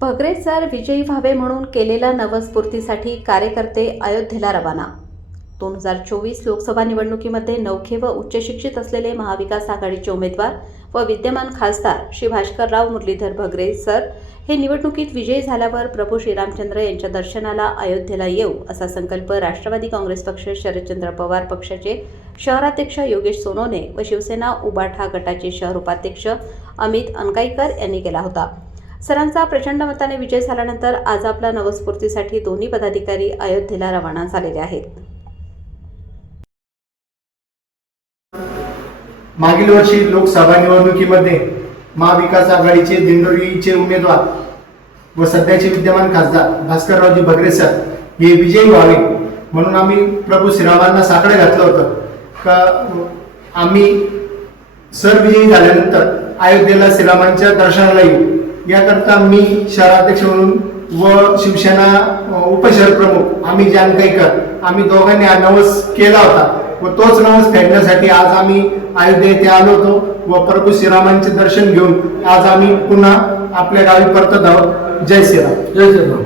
Bhagare sir विजयी व्हावे म्हणून केलेल्या नवस्फूर्तीसाठी कार्यकर्ते अयोध्येला रवाना. दोन हजार चोवीस लोकसभा निवडणुकीमध्ये नौखे व उच्च शिक्षित असलेले महाविकास आघाडीचे उमेदवार व विद्यमान खासदार श्री भास्करराव मुरलीधर भगरे सर हे निवडणुकीत विजयी झाल्यावर प्रभू श्रीरामचंद्र यांच्या दर्शनाला अयोध्येला येऊ असा संकल्प राष्ट्रवादी काँग्रेस पक्ष शरदचंद्र पवार पक्षाचे शहराध्यक्ष योगेश सोनोने व शिवसेना उबाठा गटाचे शहर उपाध्यक्ष अमित अनकाईकर यांनी केला होता. सरांचा प्रचंड मताने विजय झाल्यानंतर आज आपला नवस्फूर्तीसाठी दोन्ही पदाधिकारी अयोध्येला रवाना झालेले आहेत. मागील वर्षी लोकसभा निवडणुकीमध्ये महाविकास आघाडीचे दिंडोरीचे उमेदवार व सध्याचे विद्यमान खासदार भास्कररावजी भगरे सर हे विजयी व्हावे म्हणून आम्ही प्रभू श्रीरामांना साकडे घातलं होतं. का आम्ही सर विजयी झाल्यानंतर अयोध्येला श्रीरामांच्या दर्शनाला येऊ. याकरता मी शहराध्यक्ष म्हणून व शिवसेना उपशहर प्रमुख आम्ही जानकाईकर आम्ही दोघांनी हा नवस केला होता. व तोच नवस फेडण्यासाठी आज आम्ही अयोध्या येथे आलो होतो व प्रभू श्रीरामांचे दर्शन घेऊन आज आम्ही पुन्हा आपल्या गावी परतत आहोत. जय श्रीराम. जय श्रीराम.